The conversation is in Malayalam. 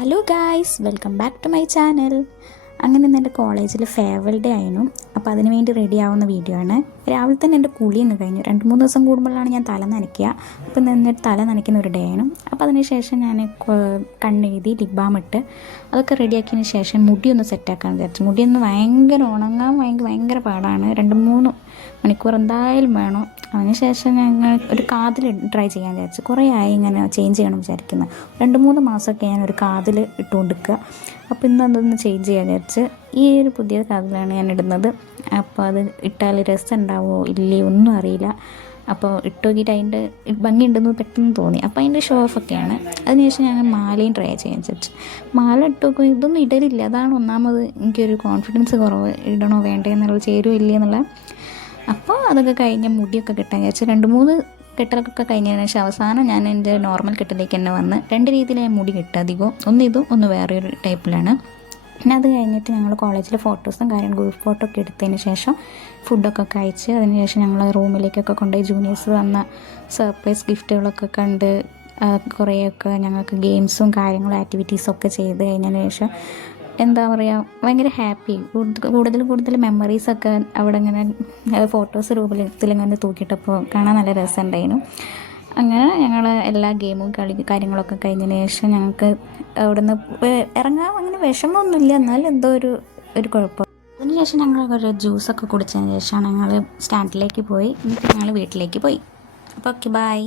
Hello guys, welcome back to my channel. അങ്ങനെ ഇന്ന് എൻ്റെ കോളേജിൽ ഫെയർവെൽ ഡേ ആയിരുന്നു. അപ്പോൾ അതിന് വേണ്ടി റെഡി ആവുന്ന വീഡിയോ ആണ്. രാവിലെ തന്നെ എൻ്റെ കുളിയൊന്ന് കഴിഞ്ഞു. 2-3 ദിവസം കൂടുമ്പോഴാണ് ഞാൻ തല നനയ്ക്കുക. അപ്പോൾ ഇന്ന് തല നനയ്ക്കുന്ന ഒരു ഡേ ആണ്. അപ്പോൾ അതിന് ശേഷം ഞാൻ കണ്ണെഴുതി ലിപ് ബാം ഇട്ട് അതൊക്കെ റെഡിയാക്കിയതിന് ശേഷം മുടിയൊന്ന് സെറ്റാക്കാൻ വിചാരിച്ചു. മുടിയൊന്ന് ഭയങ്കര ഉണങ്ങാൻ ഭയങ്കര പാടാണ്. 2-3 മണിക്കൂർ എന്തായാലും വേണം. അതിനുശേഷം ഞങ്ങൾ ഒരു കാതിൽ ട്രൈ ചെയ്യാൻ വിചാരിച്ചു. കുറേ ആയി ഇങ്ങനെ ചേഞ്ച് ചെയ്യണം വിചാരിക്കുന്നത്. 2-3 മാസമൊക്കെ ഞാൻ ഒരു കാതിൽ ഇട്ട് കൊടുക്കുക. അപ്പോൾ ഇന്ന് അതൊന്ന് ചേഞ്ച് ചെയ്യാൻ വിചാരിച്ച് ഈ ഒരു പുതിയ കാതിലാണ് ഞാൻ ഇടുന്നത്. അപ്പോൾ അത് ഇട്ടാൽ രസം ഉണ്ടാവുമോ ഇല്ലയോ ഒന്നും അറിയില്ല. അപ്പോൾ ഇട്ട് നോക്കിയിട്ട് അതിൻ്റെ ഭംഗി ഉണ്ടെന്ന് പെട്ടെന്ന് തോന്നി. അപ്പോൾ അതിൻ്റെ ഷോ ഓഫൊക്കെയാണ്. അതിനുശേഷം ഞാൻ മാലയും ട്രൈ ചെയ്യാൻ വിചാരിച്ചു. മാല ഇട്ട് നോക്കും, ഇതൊന്നും ഇടലില്ല. അതാണ് ഒന്നാമത് എനിക്കൊരു കോൺഫിഡൻസ് കുറവ്. ഇടണോ വേണ്ടേ എന്നുള്ള ചേരുവോ ഇല്ലേ എന്നുള്ള. അപ്പോൾ അതൊക്കെ കഴിഞ്ഞ് മുടിയൊക്കെ കെട്ടാൻ വിചാരിച്ചു. 2-3 കെട്ടലൊക്കെ കഴിഞ്ഞതിന് ശേഷം അവസാനം ഞാൻ എൻ്റെ നോർമൽ കെട്ടിലേക്ക് തന്നെ വന്ന് 2 രീതിയിൽ ഞാൻ മുടി കെട്ടുക. അധികവും ഒന്ന് ഇതും ഒന്ന് വേറൊരു ടൈപ്പിലാണ്. പിന്നെ അത് കഴിഞ്ഞിട്ട് ഞങ്ങൾ കോളേജിലെ ഫോട്ടോസും ഗ്രൂപ്പ് ഫോട്ടോ ഒക്കെ എടുത്തതിന് ശേഷം ഫുഡൊക്കെ കഴിച്ച് അതിന് ശേഷം ഞങ്ങൾ റൂമിലേക്കൊക്കെ കൊണ്ടുപോയി ജൂനിയേഴ്സ് വന്ന സർപ്രൈസ് ഗിഫ്റ്റുകളൊക്കെ കണ്ട് കുറേയൊക്കെ ഞങ്ങൾക്ക് ഗെയിംസും കാര്യങ്ങളും ആക്ടിവിറ്റീസും ഒക്കെ ചെയ്ത് കഴിഞ്ഞതിന് ശേഷം എന്താ പറയുക, ഭയങ്കര ഹാപ്പി. കൂടുതൽ മെമ്മറീസൊക്കെ അവിടെ ഇങ്ങനെ ഫോട്ടോസ് രൂപത്തിലിങ്ങനെ തൂക്കിയിട്ടപ്പോൾ കാണാൻ നല്ല രസമുണ്ടായിരുന്നു. അങ്ങനെ ഞങ്ങൾ എല്ലാ ഗെയിമും കാര്യങ്ങളൊക്കെ കഴിഞ്ഞതിന് ശേഷം ഞങ്ങൾക്ക് അവിടെ നിന്ന് ഇറങ്ങാൻ അങ്ങനെ വിഷമമൊന്നുമില്ല, എന്നാലും എന്തോ ഒരു കുഴപ്പം. അതിനുശേഷം ഞങ്ങൾ ഒരു ജ്യൂസൊക്കെ കുടിച്ചതിന് ശേഷമാണ് ഞങ്ങൾ സ്റ്റാൻഡിലേക്ക് പോയി. എന്നിട്ട് ഞങ്ങൾ വീട്ടിലേക്ക് പോയി. അപ്പോൾ ഓക്കെ, ബൈ.